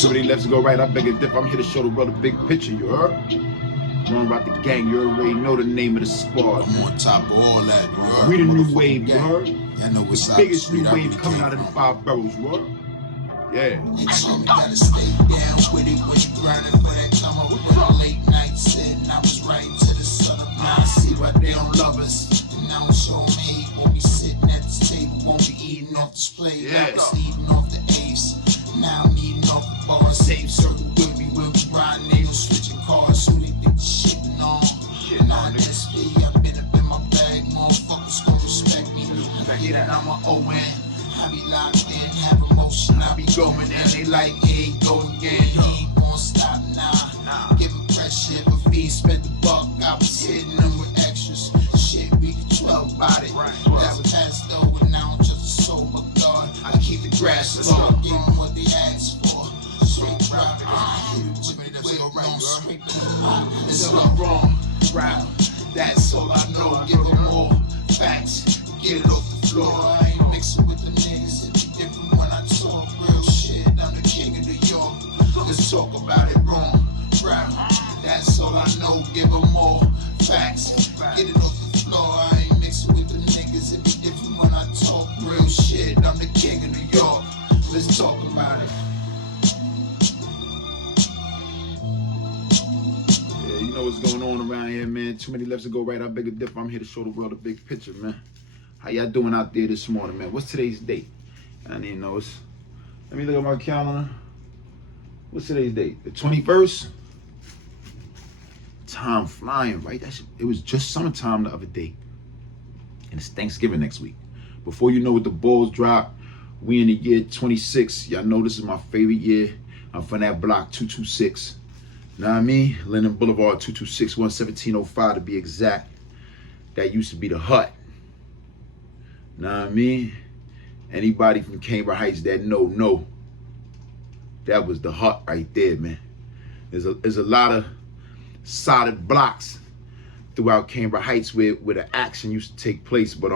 Too many lefts to go right, I beg a dip. I'm here to show the world a big picture, you heard? Wrong about the gang, you already know the name of the squad. I'm on top of all that, you heard? We the new wave, you heard? I know what's the up, biggest new straight wave out coming out of the 5 boroughs, you heard? Yeah. They told me gotta stay down with it when you grinding for that come up with a late night sitting. I was right to the sun up now. I see why they don't love us. And now I'm showing hate. Won't be sitting at this table, won't be eating off this plate. Yeah. I was eating off the ace. Now I'm eating off the bar. Same circle with me when we riding. They was switching cars. Who they think the shitting on? And on this B, I've been up in my bag. Motherfuckers gon' respect me. I get it, I'm a ON. I be locked in, have emotion, I be going in. They like, here he go again. He ain't gon' stop, nah. Give him pressure, if a fee spent the buck, I was hitting them with extras. Shit, we could 12 about it. That was past though, and now I'm just a soul, but God, I keep the grass low. Give them what they ask for. Straight private, I hit it with the whip, don't scrape it. It's all wrong, right? That's all I know, give them more facts. Get it off the floor, I ain't mixing with the niggas. It be different when I talk real shit. I'm the king of New York. Let's talk about it wrong, right? That's all I know, give them more facts. Get it off the floor, I ain't mixing with the niggas. It be different when I talk real shit. I'm the king of New York. Let's talk about it. Yeah, you know what's going on around here, man. Too many lefts to go right, I beg a dip. I'm here to show the world a big picture, man. How y'all doing out there this morning, man? What's today's date? I didn't even know. Let me look at my calendar. What's today's date? The 21st? Time flying, right? It was just summertime the other day. And it's Thanksgiving next week. Before you know what the balls drop, we in the year 26. Y'all know this is my favorite year. I'm from that block 226. Know what I mean? Linden Boulevard 226, 11705 to be exact. That used to be the hut. Know what I mean? Anybody from Cambridge Heights that know, that was the hut right there, man. There's a lot of solid blocks throughout Cambridge Heights where the action used to take place, but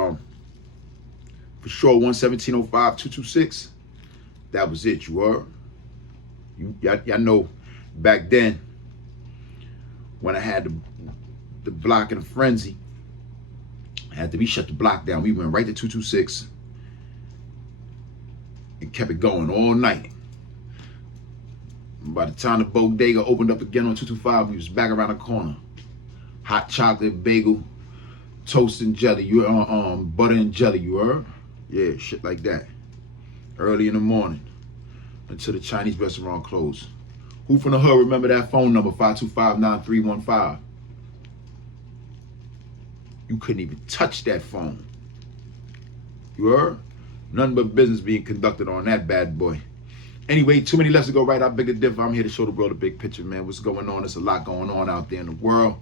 for sure 11705 226, that was it. You heard? Y'all know back then when I had the block in a frenzy. After we shut the block down, we went right to 226 and kept it going all night. By the time the bodega opened up again on 225, we was back around the corner. Hot chocolate, bagel, toast and jelly. You butter and jelly, you heard? Yeah, shit like that. Early in the morning until the Chinese restaurant closed. Who from the hood remember that phone number, 525-9315? You couldn't even touch that phone. You heard? Nothing but business being conducted on that bad boy. Anyway, too many lefts to go right, I beg a dip. I'm here to show the world a big picture, man. What's going on? There's a lot going on out there in the world.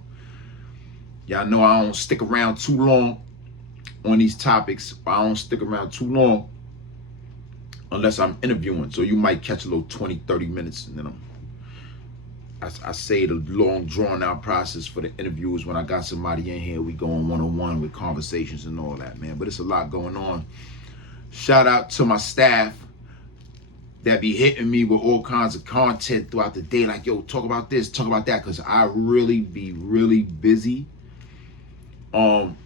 Y'all know I don't stick around too long on these topics. I don't stick around too long unless I'm interviewing. So you might catch a little 20, 30 minutes and then I say the long drawn out process for the interviews. When I got somebody in here, we go on one-on-one with conversations and all that, man. But it's a lot going on. Shout out to my staff that be hitting me with all kinds of content throughout the day. Like, yo, talk about this, talk about that. Cause I really be really busy during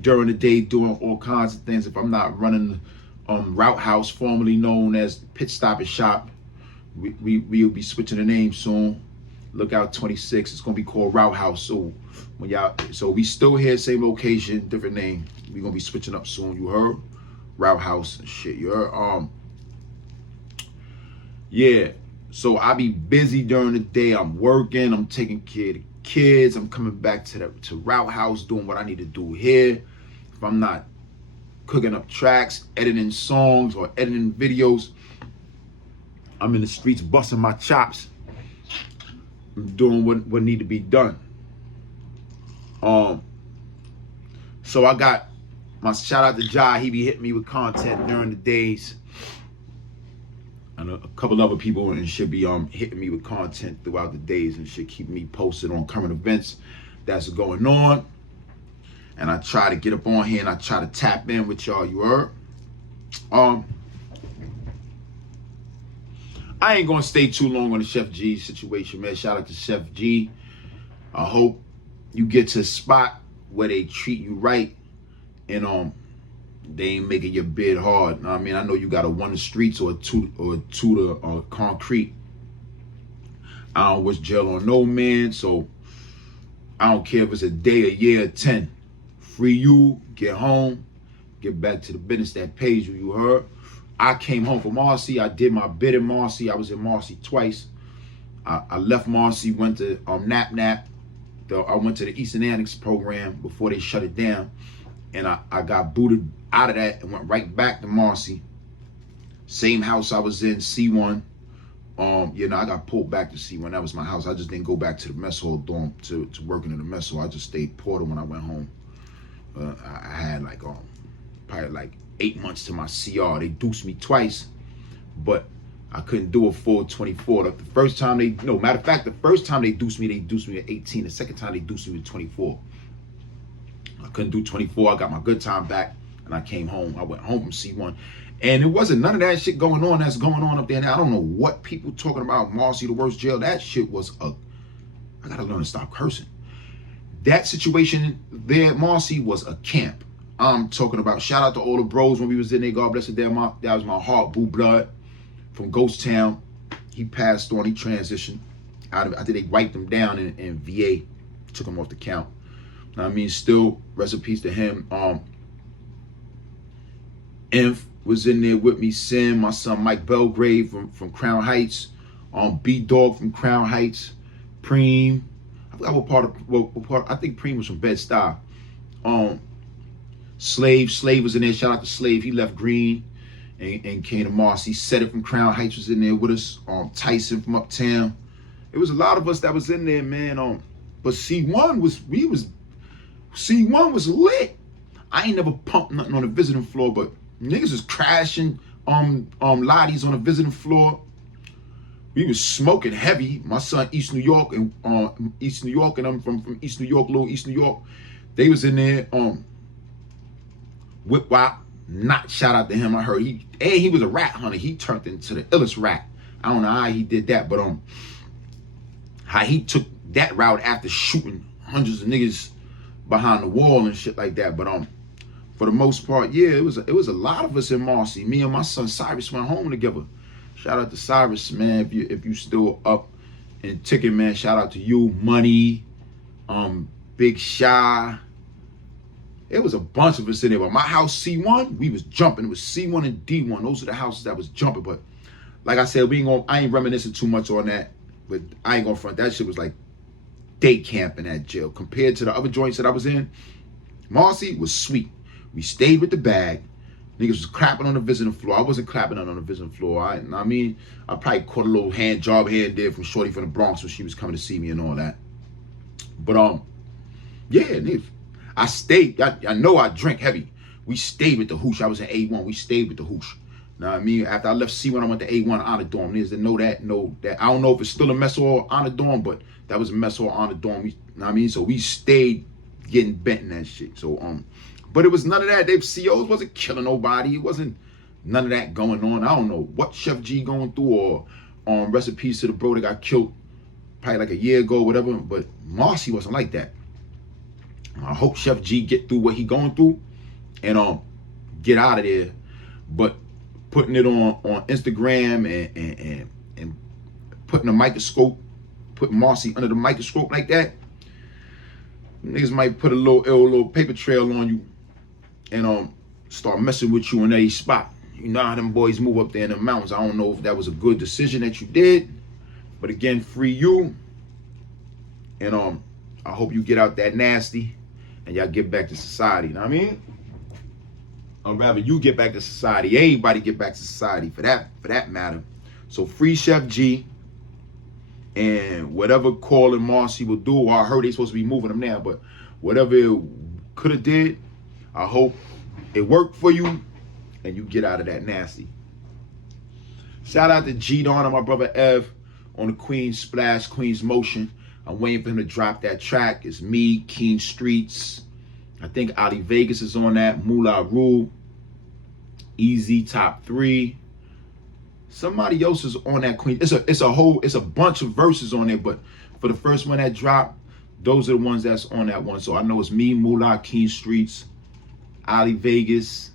the day doing all kinds of things. If I'm not running Route House, formerly known as Pit Stop and Shop, we'll be switching the name soon. Look out 26. It's gonna be called Route House. So we still here, same location, different name. We're gonna be switching up soon. You heard? Route House and shit. You heard? Yeah. So I be busy during the day. I'm working. I'm taking care of the kids. I'm coming back to Route House, doing what I need to do here. If I'm not cooking up tracks, editing songs, or editing videos, I'm in the streets busting my chops. I'm doing what need to be done. So I got my shout out to Ja. He be hitting me with content during the days. And a couple other people and should be hitting me with content throughout the days and should keep me posted on current events that's going on. And I try to get up on here and I try to tap in with y'all. You heard? I ain't gonna stay too long on the SheffG situation, man. Shout out to SheffG. I hope you get to a spot where they treat you right and they ain't making your bid hard. Know what I mean, I know you got a 1 to streets or a 2 to concrete. I don't wish jail on no man, so I don't care if it's a day, a year, or 10. Free you, get home, get back to the business that pays you. You heard? I came home from Marcy. I did my bid in Marcy. I was in Marcy twice. I left Marcy, went to Nap. I went to the Eastern Annex program before they shut it down. And I got booted out of that and went right back to Marcy. Same house I was in, C1. You know, I got pulled back to C1. That was my house. I just didn't go back to the mess hall dorm to working in the mess hall. I just stayed porter when I went home. I had like probably like 8 months to my CR. They deuced me twice, but I couldn't do a full 24. The first time matter of fact, the first time they deuced me at 18. The second time they deuced me at 24. I couldn't do 24. I got my good time back and I came home. I went home from C1. And it wasn't none of that shit going on that's going on up there now. I don't know what people talking about Marcy, the worst jail. That shit was I gotta learn to stop cursing. That situation there at Marcy was a camp. I'm talking about, shout out to all the bros when we was in there. God bless them. That was my heart, Boo Blood from Ghost Town. He passed on, he transitioned. I think they wiped him down in VA, took him off the count. I mean, still, rest in peace to him. Inf was in there with me. Sim, my son Mike Belgrave from Crown Heights. B-Dog from Crown Heights. Preem. I forgot what part. I think Preem was from Bed-Stuy. Slave was in there. Shout out to Slave. He left Green and came to Marcy. Set It from Crown Heights was in there with us. Tyson from Uptown. It was a lot of us that was in there, man. But C1 was lit. I ain't never pumped nothing on the visiting floor, but niggas was crashing lotties on the visiting floor. We was smoking heavy. My son East New York and I'm from East New York, little East New York. They was in there. Whip Wop, not shout out to him. I heard he was a rat hunter. He turned into the illest rat. I don't know how he did that, but how he took that route after shooting hundreds of niggas behind the wall and shit like that. But for the most part, yeah, it was a lot of us in Marcy. Me and my son Cyrus went home together. Shout out to Cyrus, man. If you still up and ticking, man, shout out to you, Money, Big Shy. It was a bunch of us in there. But my house, C1, we was jumping. It was C1 and D1. Those are the houses that was jumping. But like I said, I ain't reminiscing too much on that. But I ain't gonna front. That shit was like day camp in that jail. Compared to the other joints that I was in, Marcy was sweet. We stayed with the bag. Niggas was clapping on the visiting floor. I wasn't clapping on the visiting floor. I probably caught a little hand job here and there from Shorty from the Bronx when she was coming to see me and all that. But yeah, niggas. I stayed. I know I drink heavy. We stayed with the hoosh. I was in A1. We stayed with the hoosh. Know what I mean? After I left C1, I went to A1 honor dorm. Niggas that know that. I don't know if it's still a mess hall honor dorm, but that was a mess hall honor dorm. Know what I mean? So we stayed getting bent in that shit. So but it was none of that. They COs wasn't killing nobody. It wasn't none of that going on. I don't know what SheffG going through or rest in peace to the bro that got killed probably like a year ago, whatever. But Marcy wasn't like that. I hope SheffG get through what he going through and get out of there. But putting it on Instagram and putting a microscope, putting Marcy under the microscope like that, niggas might put a little paper trail on you and start messing with you in a spot. You know how them boys move up there in the mountains. I don't know if that was a good decision that you did, but again, free you. And I hope you get out that nasty and y'all get back to society. You know what I mean? Or rather, you get back to society. Everybody get back to society for that matter. So free SheffG and whatever Call and Marcy will do. Or I heard they supposed to be moving them now, but whatever it could have did, I hope it worked for you and you get out of that nasty. Shout out to G-Don and my brother Ev on the Queen's Splash, Queen's Motion. I'm waiting for him to drop that track. It's me, Keen Streets. I think Ali Vegas is on that. Moolah Rule. Easy Top 3. Somebody else is on that Queen. It's a bunch of verses on there, but for the first one that dropped, those are the ones that's on that one. So I know it's me, Moolah, King Streets, Ali Vegas.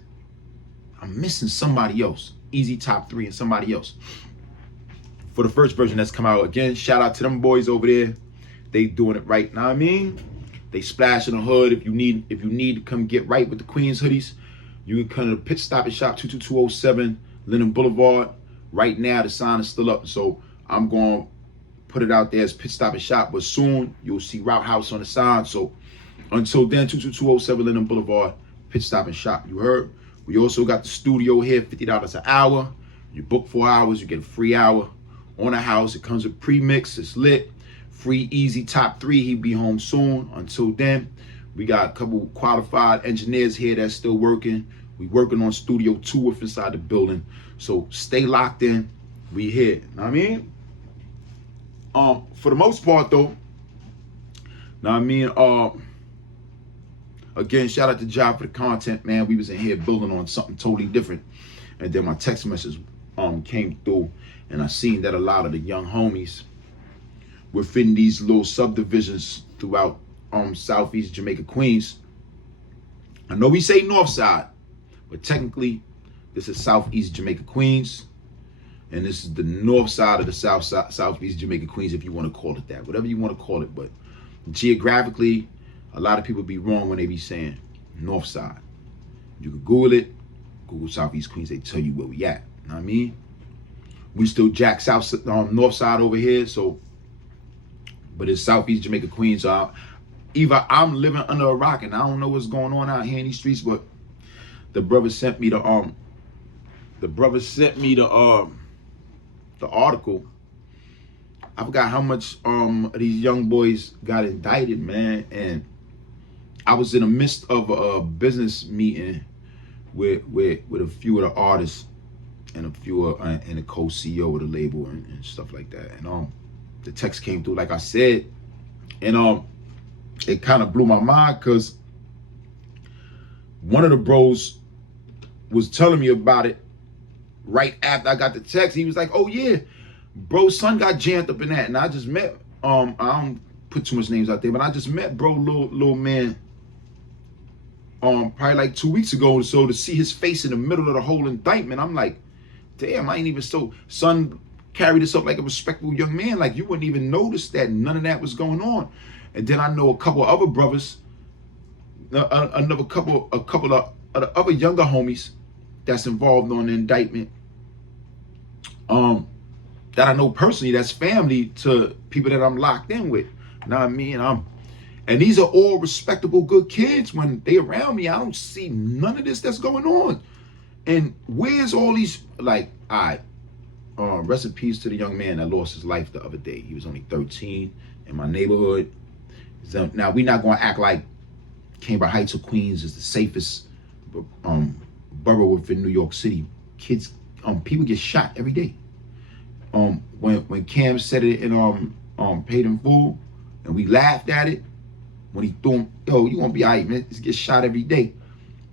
I'm missing somebody else. Easy Top 3 and somebody else. For the first version that's come out, again, shout out to them boys over there. They doing it right. Know what I mean? They splashing the hood. If you need to come get right with the Queens hoodies, you can come to the Pit Stop and Shop 22207 Linden Boulevard. Right now, the sign is still up, so I'm going to put it out there as Pit Stop and Shop, but soon you'll see Route House on the sign. So until then, 22207 Linden Boulevard, Pit Stop and Shop. You heard? We also got the studio here, $50 an hour. You book 4 hours, you get a free hour on the house. It comes with pre-mix, it's lit. Free Easy Top 3, he be home soon. Until then, we got a couple qualified engineers here that's still working. We working on Studio 2 if inside the building. So stay locked in. We here. Know what I mean? For the most part though, know what I mean? Again, shout out to Job for the content, man. We was in here building on something totally different. And then my text message came through, and I seen that a lot of the young homies within these little subdivisions throughout Southeast Jamaica, Queens. I know we say North Side, but technically this is Southeast Jamaica, Queens, and this is the north side of the Southeast Jamaica, Queens, if you want to call it that, whatever you want to call it. But geographically, a lot of people be wrong when they be saying North Side. You can Google it, Google Southeast Queens, they tell you where we at. Know what I mean? We still jack North Side over here, so, but it's Southeast Jamaica, Queens. So either I'm living under a rock and I don't know what's going on out here in these streets, but the brother sent me the article. I forgot how much these young boys got indicted, man. And I was in the midst of a business meeting with a few of the artists and a few and the co-CEO of the label and stuff like that. And the text came through, like I said, and it kind of blew my mind because one of the bros was telling me about it right after I got the text. He was like, "Oh yeah, bro's son got jammed up in that." And I just met, I don't put too much names out there, but I just met bro, little man, probably like 2 weeks ago. So to see his face in the middle of the whole indictment, I'm like, damn, I ain't even so, son carried this up like a respectable young man. Like you wouldn't even notice that none of that was going on. And then I know a couple of other brothers, a couple of other younger homies that's involved on the indictment, that I know personally, that's family to people that I'm locked in with. Know what I mean? And these are all respectable, good kids. When they around me, I don't see none of this that's going on. And where's all these, like, all right, rest in peace to the young man that lost his life the other day. He was only 13 in my neighborhood. So now we're not gonna act like Cambridge Heights or Queens is the safest borough within New York City. Kids, people get shot every day. When Cam said it in Paid in Full, and we laughed at it, when he threw him, yo, you gonna be all right, man. Just get shot every day.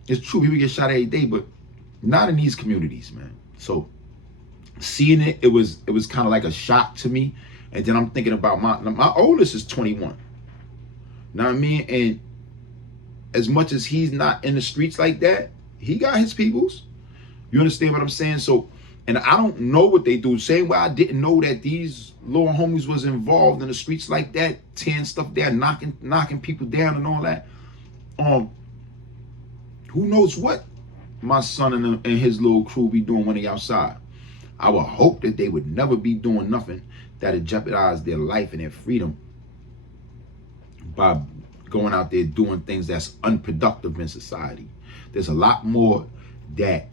It's true, people get shot every day, but not in these communities, man. So seeing it, it was kind of like a shock to me. And then I'm thinking about my oldest is 21. Know what I mean? And as much as he's not in the streets like that, he got his peoples. You understand what I'm saying? So, and I don't know what they do. Same way I didn't know that these little homies was involved in the streets like that, tearing stuff down, knocking people down and all that. Who knows what my son and his little crew be doing when they outside. I would hope that they would never be doing nothing that'd jeopardize their life and their freedom by going out there doing things that's unproductive in society. There's a lot more that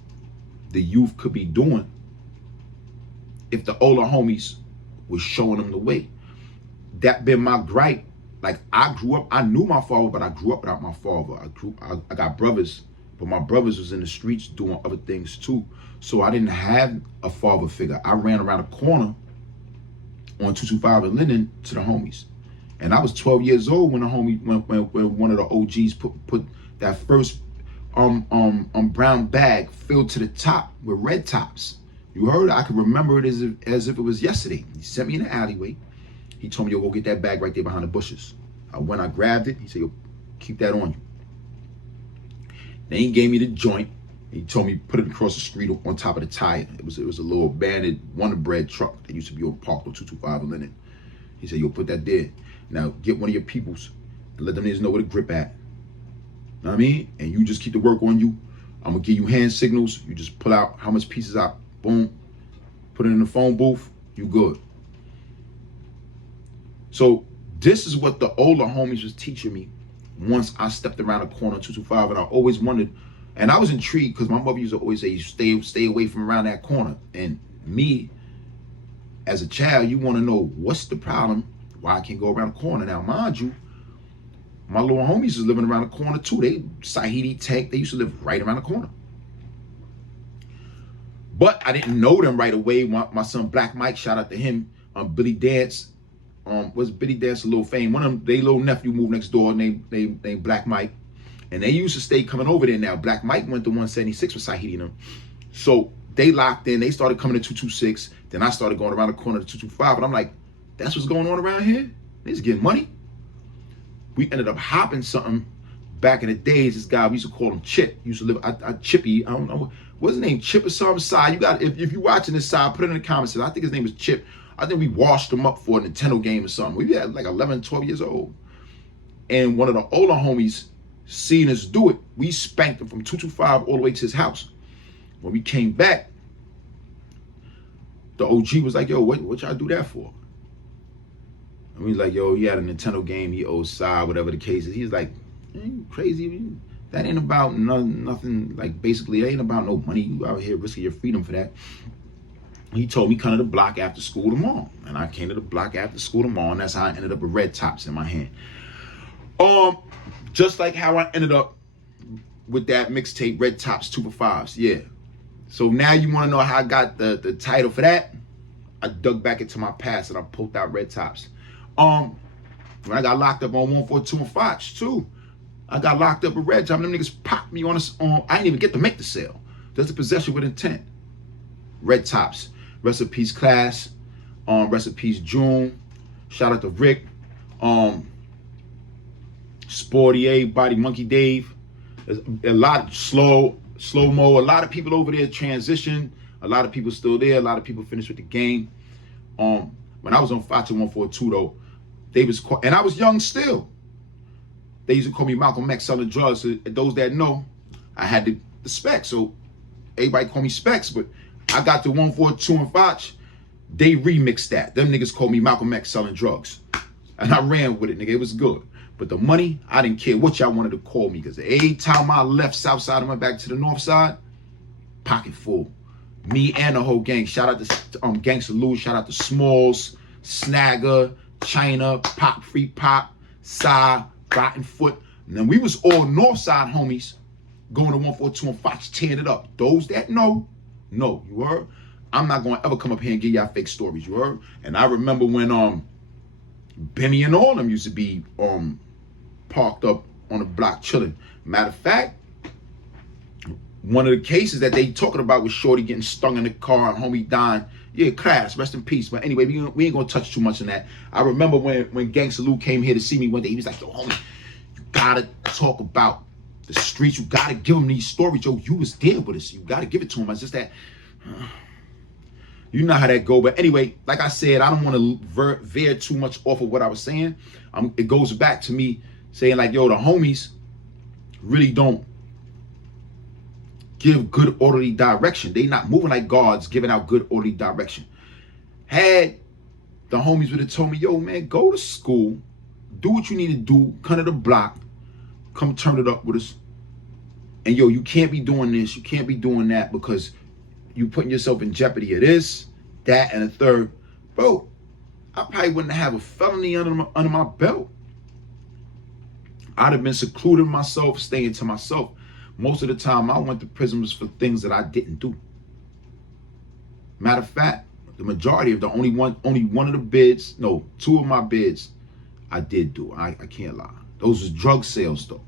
the youth could be doing if the older homies was showing them the way. That been my gripe. Like, I grew up, I knew my father, but I grew up without my father. I got brothers, but my brothers was in the streets doing other things too. So I didn't have a father figure. I ran around a corner on 225 in Linden to the homies. And I was 12 years old when the homie, when one of the OGs put that first brown bag filled to the top with red tops You heard? I can remember it as if it was yesterday. He sent me in the alleyway. He told me, yo, go get that bag right there behind the bushes. When I grabbed it, he said, yo, keep that on you. Then he gave me the joint. He told me put it across the street on top of the tire. It was a little abandoned Wonder Bread truck that used to be parked on 225 in Linden. He said, yo, put that there. Now get one of your peoples and let them niggas know where the grip at. Know what I mean? And you just keep the work on you. I'm gonna give you hand signals. You just pull out how much pieces out. Boom. Put it in the phone booth. You good. So this is what the older homies was teaching me once I stepped around a corner 225, and I always wondered, and I was intrigued because my mother used to always say, stay away from around that corner. And me, as a child, you want to know what's the problem, why I can't go around the corner. Now, mind you, my little homies was living around the corner too. They, Sahidi Tech, they used to live right around the corner. But I didn't know them right away. My son Black Mike, shout out to him, Billy Dance, was Billy Dance a little fame. One of them, they little nephew moved next door, named Black Mike. And they used to stay coming over there now. Black Mike went to 176 with Sahidi and them. So they locked in, they started coming to 226. Then I started going around the corner to 225. And I'm like, that's what's going on around here? They just getting money. We ended up hopping something back in the days. This guy, we used to call him Chip. He used to live, Chippy, I don't know. What's his name? Chip or something, side. You got, if you're watching this side, put it in the comments. I think his name is Chip. I think we washed him up for a Nintendo game or something. We had like 11, 12 years old. And one of the older homies seen us do it. We spanked him from 225 all the way to his house. When we came back, the OG was like, yo, what y'all do that for? And we was like, yo, he had a Nintendo game, he owes side, whatever the case is. He's like, ain't crazy. That ain't about nothing, like basically, it ain't about no money. You out here risking your freedom for that. He told me come to the block after school tomorrow. And I came to the block after school tomorrow, and that's how I ended up with red tops in my hand. Just like how I ended up with that mixtape, Red Tops 2 for 5s. Yeah. So now you want to know how I got the title for that? I dug back into my past and I pulled out Red Tops. When I got locked up on 142 and Fox too, I got locked up with Red Top. Them niggas popped me on I didn't even get to make the sale. Just a possession with intent. Red Tops. Rest in peace, Class. Rest in peace, June. Shout out to Rick. Sporty A, Body Monkey Dave. There's a lot of slow-mo. A lot of people over there transition. A lot of people still there. A lot of people finished with the game. When I was on 52142 though, they was and I was young still. They used to call me Malcolm X selling drugs. So those that know, I had the specs. So everybody call me Specs, but I got the 142 and Foch. They remixed that. Them niggas called me Malcolm X selling drugs. And I ran with it, nigga. It was good. But the money, I didn't care what y'all wanted to call me, because every time I left south side and went back to the north side, pocket full. Me and the whole gang. Shout out to Gangsta Lou. Shout out to Smalls, Snagger, China, Pop, Free Pop, Sai, Rotten Foot. And then we was all north side homies going to 142 and Fox, tearing it up. Those that know, you heard? I'm not going to ever come up here and give y'all fake stories, you heard? And I remember when Benny and all them used to be parked up on the block chilling. Matter of fact, one of the cases that they talking about was Shorty getting stung in the car and homie dying. Yeah, Class, rest in peace. But anyway, we ain't gonna touch too much on that. I remember when Gangsta Lou came here to see me one day, he was like, yo, homie, you gotta talk about the streets. You gotta give him these stories. Yo, you was there with us. You gotta give it to him. It's just that, you know how that go. But anyway, like I said, I don't want to veer too much off of what I was saying. It goes back to me saying like, yo, the homies really don't give good orderly direction. They not moving like guards giving out good orderly direction. Had the homies would have told me, yo, man, go to school, do what you need to do, come to the block, come turn it up with us. And yo, you can't be doing this, you can't be doing that, because you putting yourself in jeopardy of this, that, and a third. Bro, I probably wouldn't have a felony under my belt. I'd have been secluding myself, staying to myself. Most of the time, I went to prisons for things that I didn't do. Matter of fact, the majority of the only one of the bids, no, 2 of my bids, I did do. I can't lie. Those was drug sales though.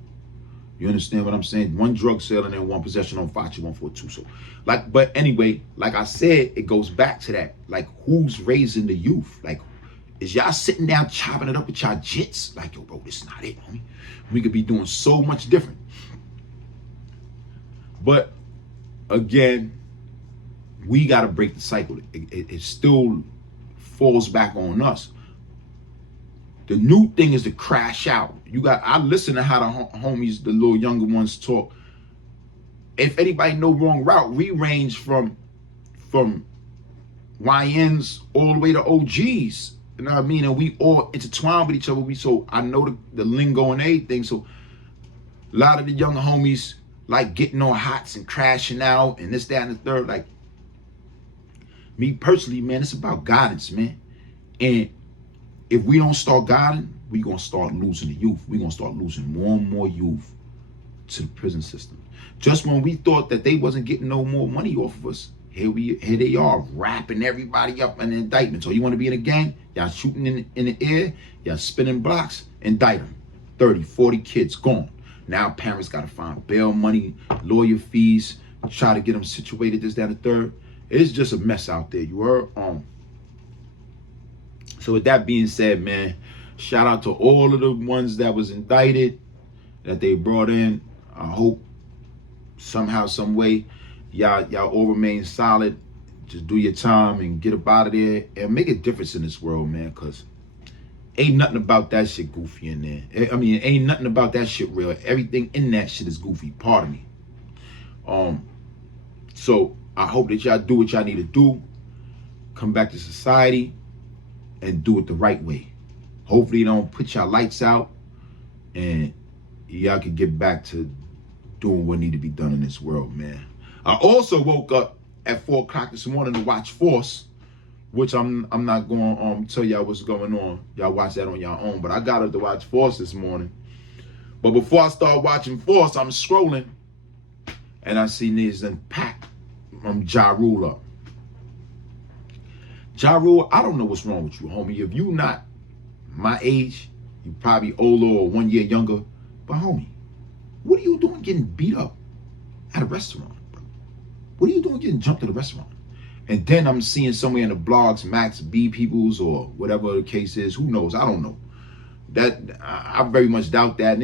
You understand what I'm saying? 1 drug sale and then 1 possession on 52142. So, like, but anyway, like I said, it goes back to that. Like, who's raising the youth? Like, is y'all sitting down chopping it up with y'all jits? Like, yo, bro, this is not it, homie. We could be doing so much different. But again, we got to break the cycle. It still falls back on us. The new thing is to crash out. I listen to how the homies, the little younger ones talk. If anybody know Wrong Route, we range from YNs all the way to OGs. You know what I mean? And we all intertwine with each other. So I know the lingo and everything. So a lot of the younger homies like getting on hots and crashing out and this, that, and the third. Like, me personally, man, it's about guidance, man. And if we don't start guiding, we're going to start losing the youth. We're going to start losing more and more youth to the prison system. Just when we thought that they wasn't getting no more money off of us, here they are, wrapping everybody up in indictments. So you want to be in a gang? Y'all shooting in the air, y'all spinning blocks, indict them. 30, 40 kids gone. Now parents got to find bail money, lawyer fees, try to get them situated, this, that, and the third. It's just a mess out there. You heard? So with that being said, man, shout out to all of the ones that was indicted, that they brought in. I hope somehow, some way, y'all all remain solid. Just do your time and get up out of there and make a difference in this world, man, because ain't nothing about that shit goofy in there. I mean, ain't nothing about that shit real. Everything in that shit is goofy. Pardon me. So I hope that y'all do what y'all need to do. Come back to society and do it the right way. Hopefully you don't put y'all lights out and y'all can get back to doing what need to be done in this world, man. I also woke up at 4 o'clock this morning to watch Force, which I'm not going to tell y'all what's going on. Y'all watch that on your own. But I got up to watch Force this morning. But before I start watching Force, I'm scrolling and I see niggas done pack JaRule up. JaRule, I don't know what's wrong with you, homie. If you not my age, you probably older or 1 year younger. But homie, what are you doing getting beat up at a restaurant, bro? What are you doing getting jumped at a restaurant? And then I'm seeing somewhere in the blogs, MaxB peoples or whatever the case is. Who knows? I don't know. That I very much doubt that. And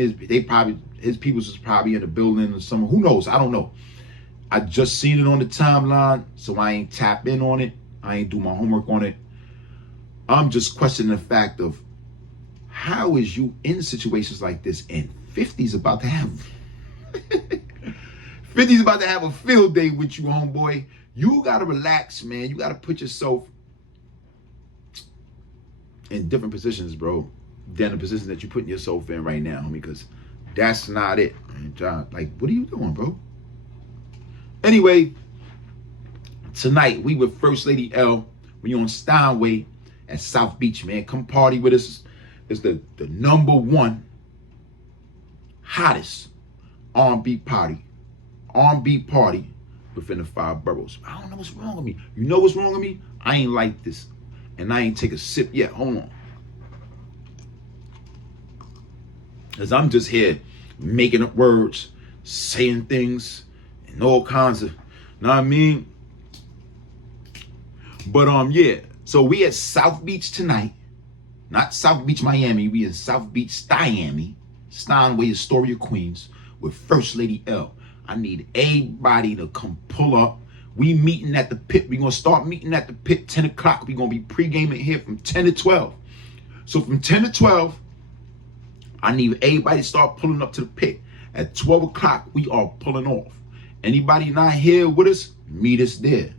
his peoples is probably in the building or something. Who knows? I don't know. I just seen it on the timeline, so I ain't tap in on it. I ain't do my homework on it. I'm just questioning the fact of how is you in situations like this and 50's about to have 50's about to have a field day with you, homeboy. You gotta relax, man. You gotta put yourself in different positions, bro, than the position that you're putting yourself in right now, homie, because that's not it. Like, what are you doing, bro? Anyway, tonight we with First Lady L. We on Steinway at South Beach, man. Come party with us. It's the #1 hottest R&B party within the 5 boroughs. I don't know what's wrong with me. You know what's wrong with me? I ain't like this, and I ain't take a sip yet. Hold on, cause I'm just here making up words, saying things, and all kinds of, know what I mean? But yeah, so we at South Beach tonight. Not South Beach, Miami. We in South Beach, Steinway, Astoria, Queens, with First Lady L. I need everybody to come pull up. We meeting at the pit. We gonna start meeting at the pit 10 o'clock. We gonna be pre-gaming here from 10 to 12. So from 10 to 12, I need everybody to start pulling up to the pit. At 12 o'clock, we are pulling off. Anybody not here with us, meet us there.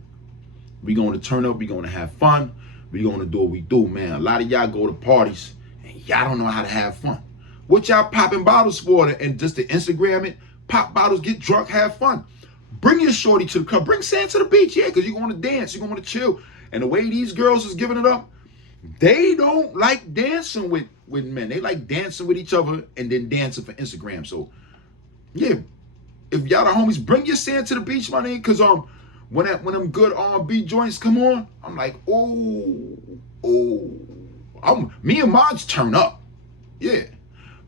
We going to turn up. We going to have fun. We going to do what we do, man. A lot of y'all go to parties and y'all don't know how to have fun. What y'all popping bottles for? And just to Instagram it, pop bottles, get drunk, have fun. Bring your shorty to the club. Bring Sam to the beach, yeah, because you're going to dance. You're going to chill. And the way these girls is giving it up, they don't like dancing with men. They like dancing with each other and then dancing for Instagram. So, yeah, if y'all the homies, bring your Sam to the beach, my nigga, because when them good R&B joints come on, I'm like, me and Maj turn up. Yeah.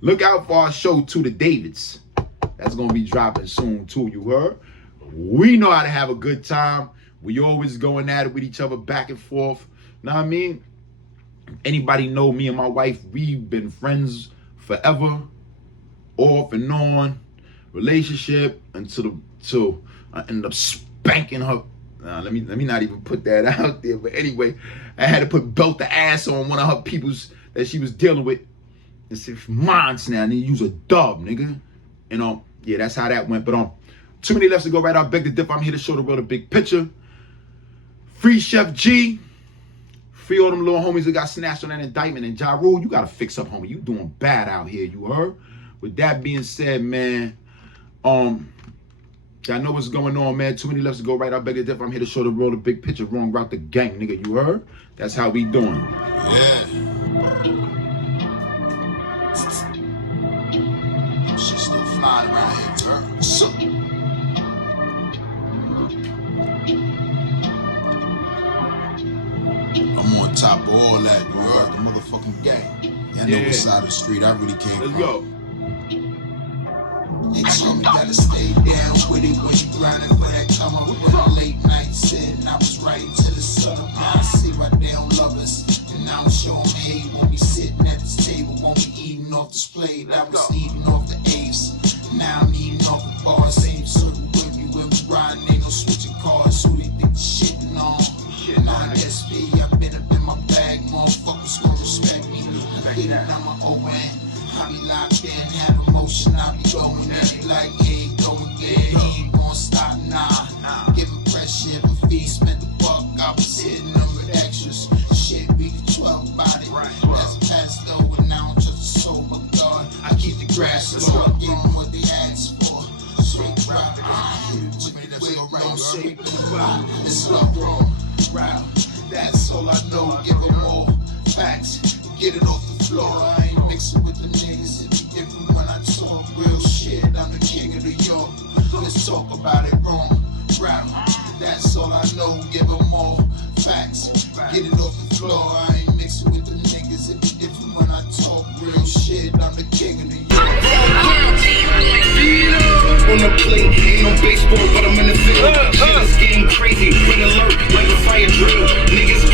Look out for our show To the Davids. That's gonna be dropping soon too, you heard? We know how to have a good time. We always going at it with each other back and forth. Know what I mean? Anybody know me and my wife, we've been friends forever, off and on, relationship until I ended up spanking her. Let me not even put that out there. But anyway, I had to put belt the ass on one of her peoples that she was dealing with. And say, mine's now, and then use a dub, nigga. And yeah, that's how that went. But too many lefts to go right. I beg to differ. I'm here to show the world a big picture. Free SheffG. Free all them little homies that got snatched on that indictment. And JaRule, you gotta fix up, homie. You doing bad out here, you heard? With that being said, man, y'all know what's going on, man. Too many lefts to go right. I beg to differ. I'm here to show the world a big picture. Wrong route the gang, nigga. You heard? That's how we doing. Yeah. Shit still flying around here, girl. So. I'm on top of all that, bro. The motherfucking gang. Y'all know what side of the street I really came from. Let's go. They told me gotta stay down with it when you grinding for that come up with a late night sitting. I was right to the sun up. Now I see why they don't love us. And I don't show them hate. Won't be sitting at this table. Won't be eating off this plate. I was eating off the apes. Now I'm eating off the bar. Same circle with me when we riding. Ain't no switching cars. Who they think shitting on? Non-SP, I've been up in my bag. Motherfuckers gon' respect me. I hit it on my ON. I be locked in, have emotion. I be going at it like, hey, go again. He ain't gon' stop, nah. Give him pressure, if a fee spent the buck. I was hitting them with extras. Shit, we can 12 about it. That's past though, and now I'm just a soul, my God. I keep the grass low, I give them what they ask for. Straight drop it, don't say it's not wrong. That's all I know, give them all facts, get it off the floor. I ain't mixing with the niggas, it be different when I talk real shit. I'm the king of New York, let's talk about it wrong. Rap, that's all I know, give them all facts, get it off the floor. I ain't mixing with the niggas, it be different when I talk real shit. I'm the king of New York. On the plate, ain't no baseball, but I'm in the field. Shit is getting crazy, red alert, like a fire drill. Niggas